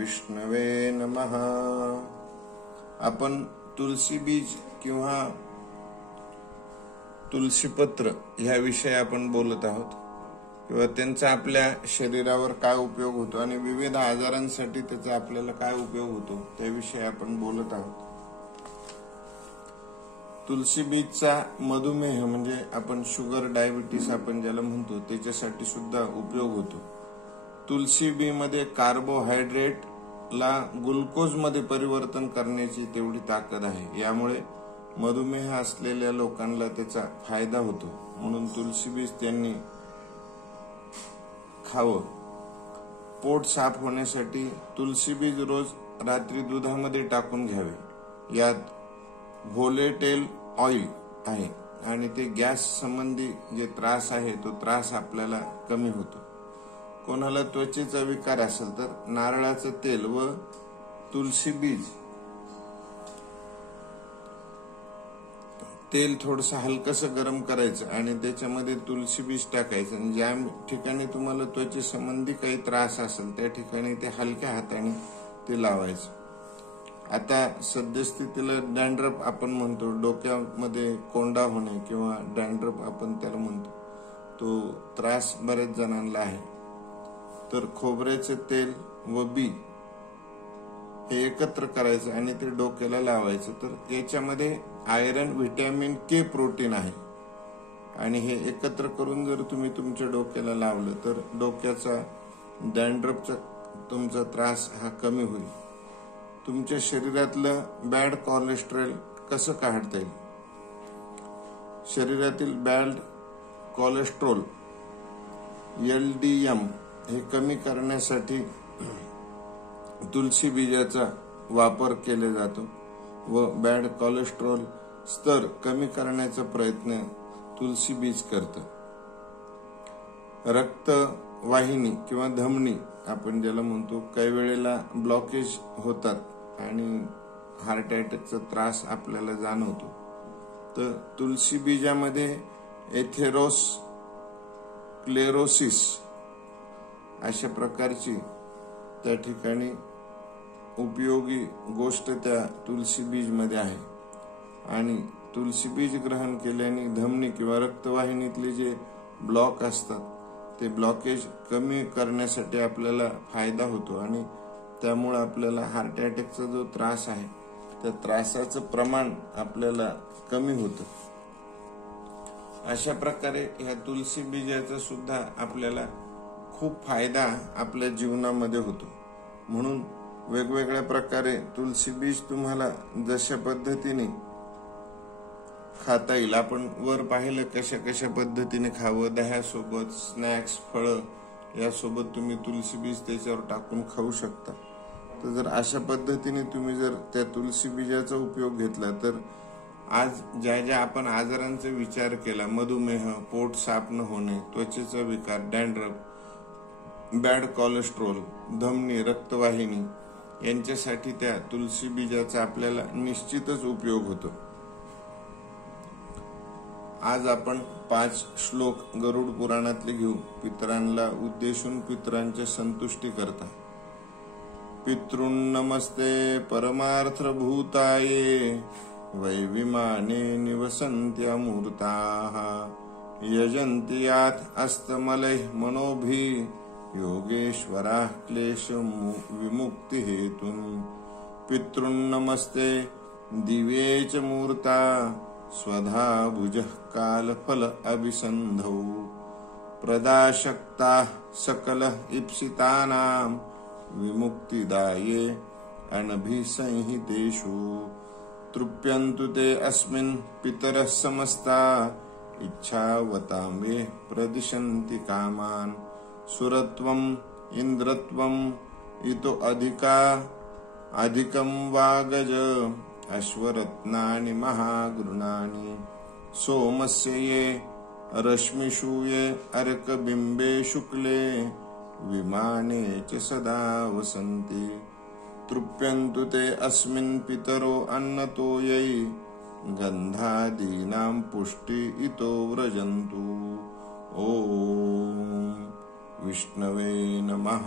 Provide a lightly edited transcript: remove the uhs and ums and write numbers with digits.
विष्णवे नमः। आपण तुलसी बीज किंवा तुलसीपत्र ह्याविषयी आपण बोलत आहोत किंवा त्यांचा आपल्या शरीरावर काय उपयोग होतो आणि विविध आजारांसाठी त्याचा आपल्याला काय उपयोग होतो त्याविषयी आपण बोलत आहोत। तुलसी बीजचा मधुमेह म्हणजे आपण शुगर डायबिटीस आपण ज्याला म्हणतो त्याच्यासाठी सुद्धा उपयोग होतो। तुलसी बी मध्ये कार्बोहायड्रेट ला ग्लुकोज मध्ये परिवर्तन करण्याची तेवढी ताकद आहे, यामुळे मधुमेह असलेल्या लोकांना त्याचा फायदा होतो, म्हणून तुलसी बीज त्यांनी खावं। पोट साफ होण्यासाठी तुलसी बीज रोज रात्री दुधामध्ये टाकून घ्यावे। यात व्होलेटेल ऑइल आहे आणि ते गॅस संबंधी जे त्रास आहे तो त्रास आपल्याला कमी होतो। कोणाला त्वचेचा विकार असेल तर नारळाचं तेल व तुलसी बीज तेल थोडंसं हलकसं गरम करायचं आणि त्याच्यामध्ये तुलसी बीज टाकायचं आणि ज्या ठिकाणी तुम्हाला त्वचे संबंधी काही त्रास असेल त्या ठिकाणी ते हलक्या हाताने ते लावायचं। आता सद्यस्थितीला डॅन्ड्रफ आपण म्हणतो, डोक्यामध्ये कोंडा होणे किंवा डॅन्ड्रफ आपण त्याला म्हणतो, तो त्रास बऱ्याच जणांना आहे। तर खोबऱ्याचे तेल व बी हे एकत्र करायचं आणि ते डोक्याला लावायचं। तर याच्यामध्ये आयरन, व्हिटॅमिन के, प्रोटीन आहे आणि हे एकत्र करून जर तुम्ही तुमच्या डोक्याला लावलं तर डोक्याचा डॅन्ड्रफचा तुमचा त्रास हा कमी होईल। तुमच्या शरीरातलं बॅड कोलेस्ट्रॉल कसं काढता येईल? शरीरातील बॅड कोलेस्ट्रॉल LDL हे कमी करण्यासाठी तुलसी बीजाचा वापर केला जातो व बॅड कोलेस्ट्रॉल स्तर कमी करण्याचा प्रयत्न तुलसी बीज करतं। रक्तवाहिनी किंवा धमनी आपण ज्याला म्हणतो, काही वेळेला ब्लॉकेज होतात आणि हार्ट अटॅकचा त्रास आपल्याला जाणवतो, तर तुलसी बीजामध्ये एथेरोस्क्लेरोसिस अशा प्रकारची त्या ठिकाणी उपयोगी गोष्ट त्या तुलसी बीज मध्ये आहे आणि तुलसी बीज ग्रहण केल्याने धमनी किंवा रक्तवाहिनीतले जे ब्लॉक असतात ते ब्लॉकेज कमी करण्यासाठी आपल्याला फायदा होतो आणि त्यामुळे आपल्याला हार्ट अटॅकचा जो त्रास आहे त्या त्रासाचं प्रमाण आपल्याला कमी होतं। अशा प्रकारे ह्या तुलसी बीजाचा सुद्धा आपल्याला खूप फायदा आपल्या जीवनामध्ये होतो, म्हणून वेगवेगळ्या प्रकारे तुलसी बीज तुम्हाला जशा पद्धतीने खाता येईल, आपण वर पाहिलं कशा कशा पद्धतीने खावं, दह्यासोबत, स्नॅक्स, फळं यासोबत तुम्ही तुलसी बीज त्याच्यावर टाकून खाऊ शकता। तर जर अशा पद्धतीने तुम्ही जर त्या तुलसी बीजाचा उपयोग घेतला तर आज ज्या ज्या आपण आजारांचा विचार केला, मधुमेह, पोट साफ न होणे, त्वचेचा विकार, डॅन्ड्रफ, बॅड कोलेस्ट्रॉल, धमनी, रक्तवाहिनी यांच्यासाठी त्या तुलसी बीजाचा आपल्याला निश्चितच उपयोग होतो। आज आपण 5 श्लोक गरुड पुराणातले घेऊ। पितरांना उद्देशून पितरांच्या संतुष्टी करता। पितॄन् नमस्ते परमार्थभूताये वैविमाने निवसन्त्यमूर्ताः यजन्ति यात् अस्तमलैः मनोभिः योगेश्वराः क्लेश विमुक्ति हेतुन्। पितॄन् नमस्ते दिव्ये च मूर्ता स्वधा भुजः कालफल अभिसन्धौ प्रदाशक्ताः सकल इप्सितानां विमुक्तिदाये अनभिसंहितेषु। तृप्यन्तु ते अस्मिन् पितरः समस्ता इच्छावतां ये प्रदिशन्ति कामान्। सुरत्वम् इंद्रत्वम् इतो अधिकं वागज अश्वरत्नानि महागृणानि। सोमस्य ये रश्मिषु ये अर्कबिम्बे शुक्ले विमाने च सदा वसन्ति। तृप्यन्तु ते अस्मिन् पितरो अन्नतोयै गन्धादीनां पुष्टि इतो व्रजन्तु। ओम विष्णवे नमः।